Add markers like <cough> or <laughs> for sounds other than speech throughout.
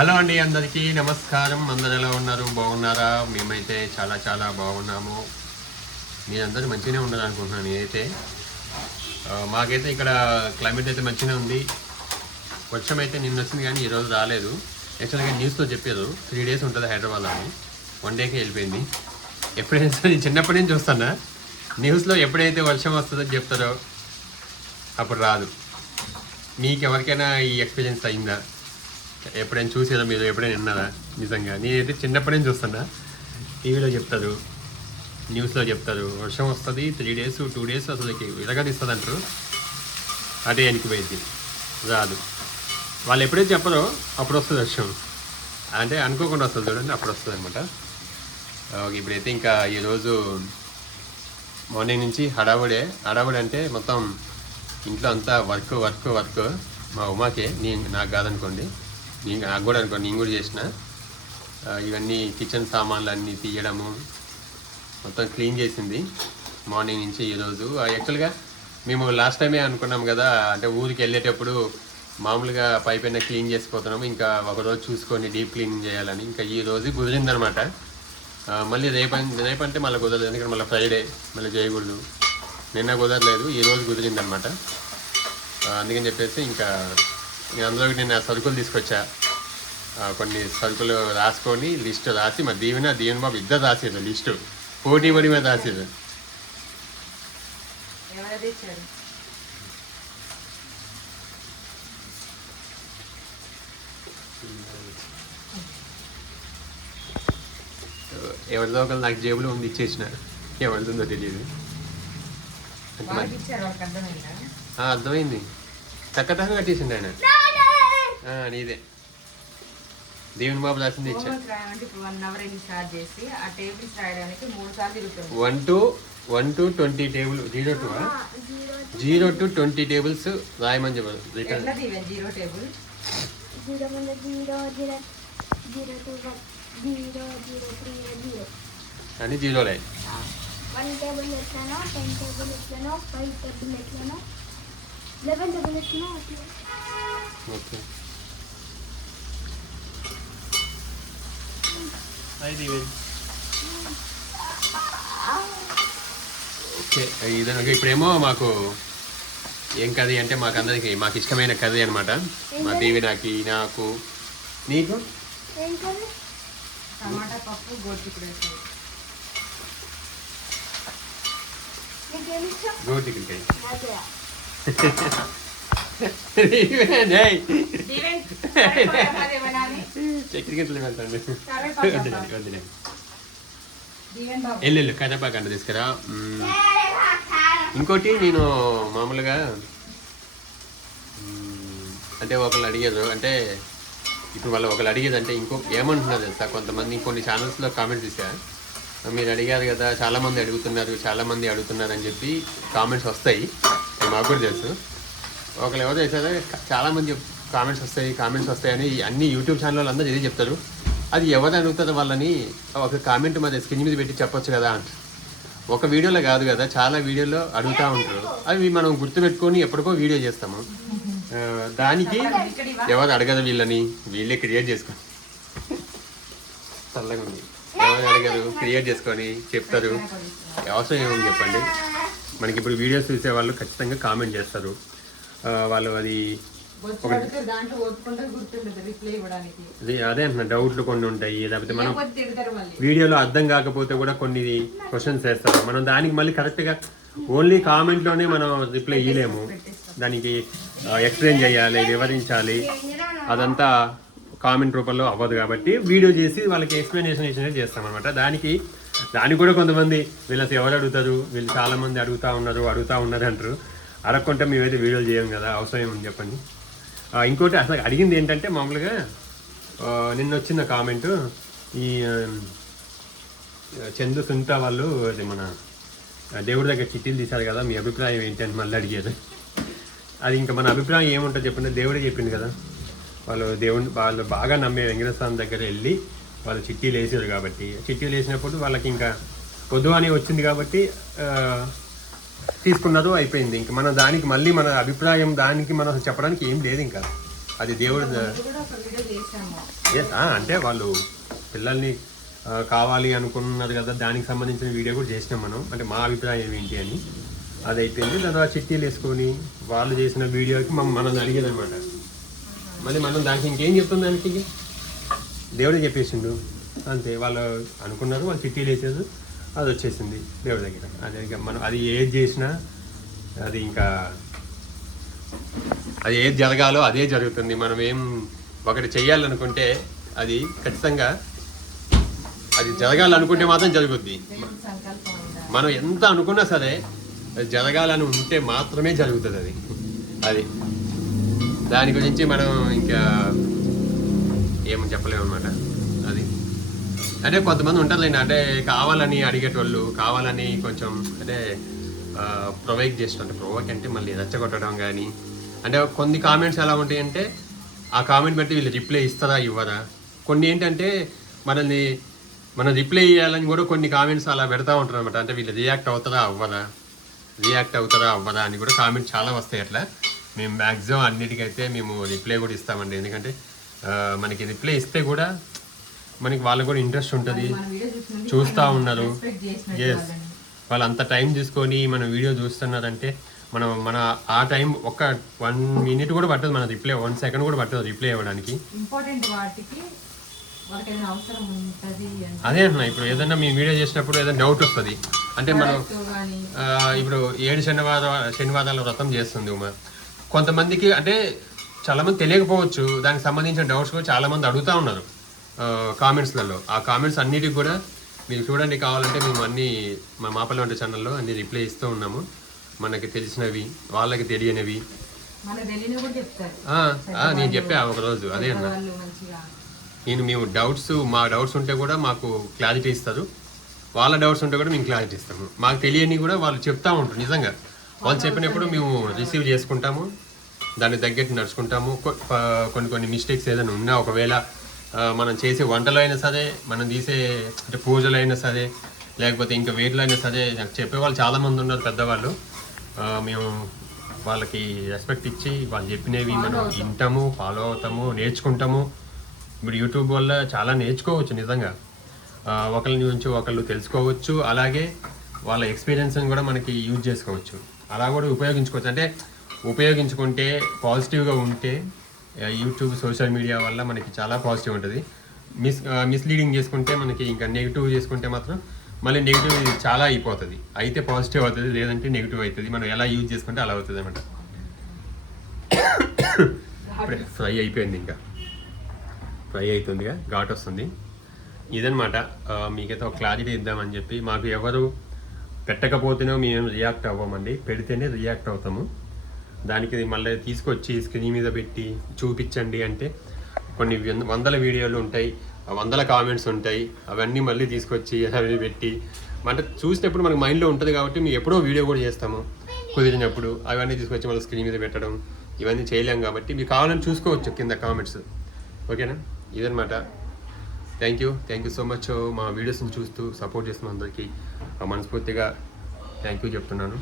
Hello అండి అందరికీ నమస్కారం. అందరు ఎలా ఉన్నారు? బాగున్నారా? మేమైతే చాలా చాలా బాగున్నాము. మీరందరూ మంచిగానే ఉన్నారు అనుకుంటున్నాను నేనైతే మాకైతే ఇక్కడ క్లైమేట్ అయితే మంచిగానే ఉంది. వర్షం అయితే నిన్న వచ్చింది కానీ ఈరోజు రాలేదు. యాక్చువల్గా న్యూస్లో చెప్పారు. త్రీ డేస్ ఉంటుంది హైదరాబాద్లో అని. వన్ డేకే వెళ్ళిపోయింది. ఎప్పుడైతే నేను చిన్నప్పటి నుంచి చూస్తానా న్యూస్లో ఎప్పుడైతే వర్షం వస్తుందో చెప్తారో అప్పుడు రాదు. మీకు ఎవరికైనా ఈ ఎక్స్పీరియన్స్ అయిందా? ఎప్పుడైనా చూసేదా మీరు? ఎప్పుడైనా విన్నారా? నిజంగా. నేనైతే చిన్నప్పటి నుంచి చూస్తున్నా. టీవీలో చెప్తారు. న్యూస్లో చెప్తారు. వర్షం వస్తుంది త్రీ డేస్ టూ డేస్ అసలు విరగదిస్తుంది అంటారు. అదే వెనక్కిపోయింది రాదు. వాళ్ళు ఎప్పుడైతే చెప్పరో అప్పుడు వస్తుంది వర్షం. అంటే అనుకోకుండా వస్తుంది చూడండి అప్పుడు వస్తుంది అనమాట ఇప్పుడైతే ఇంకా ఈరోజు మార్నింగ్ నుంచి హడావుడే హడావుడి అంటే మొత్తం ఇంట్లో అంతా వర్క్ వర్క్ వర్క్ మా ఉమాకే నేను నాకు కాదనుకోండి. నేను నాకు కూడా అనుకోండి నేను కూడా చేసిన. ఇవన్నీ కిచెన్ సామాన్లు అన్నీ తీయడము మొత్తం క్లీన్ చేసింది. మార్నింగ్ నుంచి ఈరోజు యాక్చువల్గా మేము లాస్ట్ టైమే అనుకున్నాం కదా అంటే ఊరికి వెళ్ళేటప్పుడు మామూలుగా పైపైన క్లీన్ చేసిపోతున్నాము ఇంకా ఒకరోజు చూసుకొని డీప్ క్లీనింగ్ చేయాలని. ఇంకా ఈ రోజు కుదిరిందనమాట. అనమాట మళ్ళీ రేపు రేపంటే మళ్ళీ కుదరదు ఎందుకంటే మళ్ళీ ఫ్రైడే మళ్ళీ చేయకూడదు. నిన్న కుదరలేదు ఈ రోజు కుదిరిందనమాట. అందుకని చెప్పేసి ఇంకా నేను అందులోకి నేను ఆ సరుకులు తీసుకొచ్చా. ఆ, కొన్ని సరుకులు రాసుకొని లిస్ట్ రాసి మా దీవెన దీవెన బాబు ఇద్దరు రాసేది లిస్టు. పోటీ పడి మీద రాసేది. ఎవరిదో ఒకరు నాకు జేబులో ఉంది ఇచ్చేసిన ఎవరిదో తెలియదు. అర్థమైందా? చక్కటంగా కట్టేసిండు ఆయన. నీదే. దేవుని బాబు రాసింది ఇప్పుడు one two one two twenty table zero two zero two twenty tables రాయమని చెప్పారు రిటర్న్ జీరో టేబుల్ అని జీరో లైన్ వన్ టేబుల్ ఎట్లనో టెన్ టేబుల్ ఎట్లనో ఫైవ్ టేబుల్ ఎట్లనో లెవెన్ టేబుల్ ఎట్లనో అట్లా. ఓకే హాయ్ దీవెన్ ఓకే ఇది ఇప్పుడేమో మాకు ఏం కర్రీ అంటే మాకు అందరికి మాకు ఇష్టమైన కర్రీ అనమాట మా దీవెనకి నాకు నీకు. ఏం కర్రీ టమాటా పప్పు గోటి <laughs> చక్కెర గింజలు వెళ్తాండి కరివేపాకు వెళ్ళు వెళ్ళు అంట తీసుకురా. ఇంకోటి నేను మామూలుగా అంటే ఒకళ్ళు అడిగారు అంటే ఇప్పుడు వాళ్ళు ఒకళ్ళు అడిగేది అంటే ఇంకో ఏమంటున్నారు తెలుసా? కొంతమంది కొన్ని ఛానల్స్లో కామెంట్స్ చూసా మీరు అడిగారు కదా చాలామంది అడుగుతున్నారు చాలా మంది అడుగుతున్నారు అని చెప్పి కామెంట్స్ వస్తాయి. మాకు కూడా తెలుసు. ఒకళ్ళు ఎవరు చేశారో చాలామంది కామెంట్స్ వస్తాయి కామెంట్స్ వస్తాయని అన్ని యూట్యూబ్ ఛానల్ అందరూ ఇదే చెప్తారు. అది ఎవరు అడుగుతారో వాళ్ళని ఒక కామెంట్ మీద స్క్రీన్ మీద పెట్టి చెప్పొచ్చు కదా అంటారు ఒక వీడియోలో కాదు కదా చాలా వీడియోలో అడుగుతూ ఉంటారు. అవి మనం గుర్తుపెట్టుకొని ఎప్పటికో వీడియో చేస్తాము. దానికి ఎవరు అడగదు వీళ్ళని వీళ్ళే క్రియేట్ చేసుకొని చల్లగా ఉంది. ఎవరు అడగరు క్రియేట్ చేసుకొని చెప్తారు. అవసరం ఏముంది చెప్పండి. మనకి ఇప్పుడు వీడియోస్ చూసే వాళ్ళు ఖచ్చితంగా కామెంట్ చేస్తారు. వాళ్ళు అది అది అదే అంటున్నా డౌట్లు కొన్ని ఉంటాయి లేకపోతే మనం వీడియోలో అర్థం కాకపోతే కూడా కొన్ని క్వశ్చన్స్ వేస్తారు మనం దానికి మళ్ళీ కరెక్ట్గా ఓన్లీ కామెంట్లోనే మనం రిప్లై ఇవ్వలేము దానికి ఎక్స్ప్లెయిన్ చేయాలి వివరించాలి. అదంతా కామెంట్ రూపంలో అవ్వదు కాబట్టి వీడియో చేసి వాళ్ళకి ఎక్స్ప్లెనేషన్ ఇచ్చినట్టు చేస్తాం అనమాట దానికి దానికి కూడా కొంతమంది వీళ్ళకి ఎవరు అడుగుతారు? వీళ్ళు చాలా మంది అడుగుతా ఉన్నారు అడుగుతా ఉన్నారు అంటారు. అడగకుంటే మేమైతే వీడియోలు చేయం కదా అవసరం ఏముంది చెప్పండి. ఇంకోటి అసలు అడిగింది ఏంటంటే మామూలుగా నిన్న వచ్చిన కామెంట్ ఈ చందు సునీత వాళ్ళు అది మన దేవుడి దగ్గర చిట్టీలు తీశారు కదా మీ అభిప్రాయం ఏంటి అని మళ్ళీ అడిగారు. అది ఇంకా మన అభిప్రాయం ఏముంటుంది చెప్పండి దేవుడే చెప్పింది కదా. వాళ్ళు దేవుడిని వాళ్ళు బాగా నమ్మే వెంకటస్వామి దగ్గర వెళ్ళి వాళ్ళు చిట్టీలు వేసారు కాబట్టి చిట్టీలు వేసినప్పుడు వాళ్ళకి ఇంకా పొద్దు అని వచ్చింది కాబట్టి ఆ, తీసుకున్నారు అయిపోయింది. ఇంకా మనం దానికి మళ్ళీ మన అభిప్రాయం దానికి మనం చెప్పడానికి ఏం లేదు ఇంకా. అది దేవుడు అంటే వాళ్ళు పిల్లల్ని కావాలి అనుకున్నారు కదా దానికి సంబంధించిన వీడియో కూడా చేసినాం మనం. అంటే మా అభిప్రాయం ఏంటి అని. అది అయిపోయింది తర్వాత చిట్టీలు వేసుకొని వాళ్ళు చేసిన వీడియోకి మనం మనం అడిగేదనమాట మళ్ళీ మనం దానికి ఇంకేం చెప్తుంది దానికి? దేవుడే చెప్పేసిండు. అంతే. వాళ్ళు అనుకున్నారు వాళ్ళు చిట్టీలు వేసేది. అది వచ్చేసింది దేవుడి దగ్గర. అదే ఇంకా మనం అది ఏది చేసినా అది ఇంకా అది ఏది జరగాలో అదే జరుగుతుంది. మనం ఏం ఒకటి చెయ్యాలనుకుంటే అది ఖచ్చితంగా అది జరగాలనుకుంటే మాత్రం జరుగుద్ది. మనం ఎంత అనుకున్నా సరే అది జరగాలని ఉంటే మాత్రమే జరుగుతుంది అది. అది. దాని గురించి మనం ఇంకా ఏమని చెప్పలేము అనమాట అది. అంటే కొంతమంది ఉంటారులేండి అంటే కావాలని అడిగేటోళ్ళు కావాలని కొంచెం అంటే ప్రొవైక్ చేసిన అంటే ప్రొవైక్ అంటే మళ్ళీ రెచ్చగొట్టడం కానీ అంటే కొన్ని కామెంట్స్ ఎలా ఉంటాయి అంటే ఆ కామెంట్ బట్టి వీళ్ళు రిప్లై ఇస్తారా ఇవ్వరా? కొన్ని ఏంటంటే మనల్ని మనం రిప్లై ఇవ్వాలని కూడా కొన్ని కామెంట్స్ అలా పెడతా ఉంటారు అనమాట అంటే వీళ్ళు రియాక్ట్ అవుతారా అవ్వరా? రియాక్ట్ అవుతారా అవ్వరా అని కూడా కామెంట్స్ చాలా వస్తాయి అట్లా. మేము మ్యాక్సిమం అన్నిటికైతే మేము రిప్లై కూడా ఇస్తామండి. ఎందుకంటే మనకి రిప్లై ఇస్తే కూడా మనకి వాళ్ళకి కూడా ఇంట్రెస్ట్ ఉంటుంది. చూస్తూ ఉన్నారు. ఎస్. వాళ్ళు అంత టైం తీసుకొని మన వీడియో చూస్తున్నారంటే మనం మన ఆ టైం ఒక వన్ మినిట్ కూడా పట్టదు మన రిప్లై వన్ సెకండ్ కూడా పట్టదు రిప్లై ఇవ్వడానికి. అదే అన్న ఇప్పుడు ఏదైనా మీ వీడియో చేసినప్పుడు ఏదైనా డౌట్ వస్తుంది. అంటే మనం ఇప్పుడు ఏడు శనివార శనివారాల వ్రతం చేస్తుంది ఉమా. కొంతమందికి అంటే చాలామంది తెలియకపోవచ్చు. దానికి సంబంధించిన డౌట్స్ కూడా చాలామంది అడుగుతూ ఉన్నారు. కామెంట్స్లలో ఆ కామెంట్స్ అన్నిటికి కూడా మీరు చూడండి కావాలంటే మేము అన్ని మా మాపల్లి వంట ఛానల్లో అన్ని రిప్లై ఇస్తూ ఉన్నాము. మనకి తెలిసినవి వాళ్ళకి తెలియనివి. నేను చెప్పా ఒకరోజు అదే అన్న. నేను మేము డౌట్స్ మా డౌట్స్ ఉంటే కూడా మాకు క్లారిటీ ఇస్తారు. వాళ్ళ డౌట్స్ ఉంటే కూడా మేము క్లారిటీ ఇస్తాము. మాకు తెలియని కూడా వాళ్ళు చెప్తా ఉంటారు నిజంగా. వాళ్ళు చెప్పినప్పుడు మేము రిసీవ్ చేసుకుంటాము దాన్ని తగ్గట్టు నడుచుకుంటాము. కొన్ని కొన్ని మిస్టేక్స్ ఏదైనా ఉన్నా ఒకవేళ మనం చేసే వంటలో అయినా సరే మనం తీసే అంటే పూజలు అయినా సరే లేకపోతే ఇంకా వేటిలో అయినా సరే నాకు చెప్పేవాళ్ళు చాలామంది ఉన్నారు పెద్దవాళ్ళు. మేము వాళ్ళకి రెస్పెక్ట్ ఇచ్చి వాళ్ళు చెప్పినవి మనం వింటాము ఫాలో అవుతాము నేర్చుకుంటాము. ఇప్పుడు యూట్యూబ్ వల్ల చాలా నేర్చుకోవచ్చు నిజంగా. ఒకరి నుంచి ఒకళ్ళు తెలుసుకోవచ్చు అలాగే వాళ్ళ ఎక్స్పీరియన్స్ని కూడా మనకి యూజ్ చేసుకోవచ్చు. అలా కూడా ఉపయోగించుకోవచ్చు. అంటే ఉపయోగించుకుంటే పాజిటివ్గా ఉంటే యూట్యూబ్ సోషల్ మీడియా వల్ల మనకి చాలా పాజిటివ్ ఉంటుంది. మిస్ మిస్లీడింగ్ చేసుకుంటే మనకి ఇంకా నెగిటివ్ చేసుకుంటే మాత్రం మళ్ళీ నెగిటివ్ చాలా అయిపోతుంది. అయితే పాజిటివ్ అవుతుంది లేదంటే నెగిటివ్ అవుతుంది. మనం ఎలా యూజ్ చేసుకుంటే అలా అవుతుంది అనమాట ఫ్రై <coughs> అయిపోయింది ఇంకా. ఫ్రై అవుతుందిగా ఘాట్ వస్తుంది. ఇదనమాట మీకైతే ఒక క్లారిటీ ఇద్దామని చెప్పి మాకు ఎవరు పెట్టకపోతేనే మేము రియాక్ట్ అవ్వమండి. పెడితేనే రియాక్ట్ అవుతాము. దానికి మళ్ళీ తీసుకొచ్చి స్క్రీన్ మీద పెట్టి చూపించండి అంటే కొన్ని వందల వీడియోలు ఉంటాయి వందల కామెంట్స్ ఉంటాయి అవన్నీ మళ్ళీ తీసుకొచ్చి అవన్నీ పెట్టి అంటే చూసినప్పుడు మనకు మైండ్లో ఉంటుంది కాబట్టి మేము ఎప్పుడో వీడియో కూడా చేస్తాము. కుదిరినప్పుడు అవన్నీ తీసుకొచ్చి మళ్ళీ స్క్రీన్ మీద పెట్టడం ఇవన్నీ చేయలేం కాబట్టి మీకు కావాలని చూసుకోవచ్చు కింద కామెంట్స్ ఓకేనా ఇదనమాట thank you thank you so much మా వీడియోస్ని చూస్తూ సపోర్ట్ చేస్తున్న అందరికీ ఆ మనస్ఫూర్తిగా థ్యాంక్ యూ చెప్తున్నాను.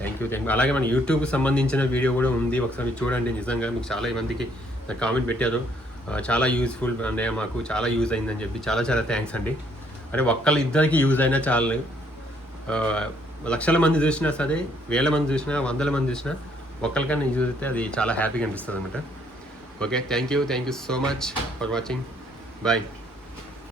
థ్యాంక్ యూ థ్యాంక్ యూ అలాగే మన యూట్యూబ్కి సంబంధించిన వీడియో కూడా ఉంది. ఒకసారి మీరు చూడండి నిజంగా మీకు చాలా మందికి కామెంట్ పెట్టారు. చాలా యూస్ఫుల్ అన్నయ్య మాకు చాలా యూజ్ అయిందని చెప్పి చాలా చాలా థ్యాంక్స్ అండి. అంటే ఒక్కళ్ళు ఇద్దరికి యూజ్ అయినా చాలు. లక్షల మంది చూసినా సరే వేల మంది చూసినా వందల మంది చూసినా ఒక్కరికైనా యూజ్ అయితే అది చాలా హ్యాపీగా అనిపిస్తుంది అనమాట okay thank you thank you so much for watching bye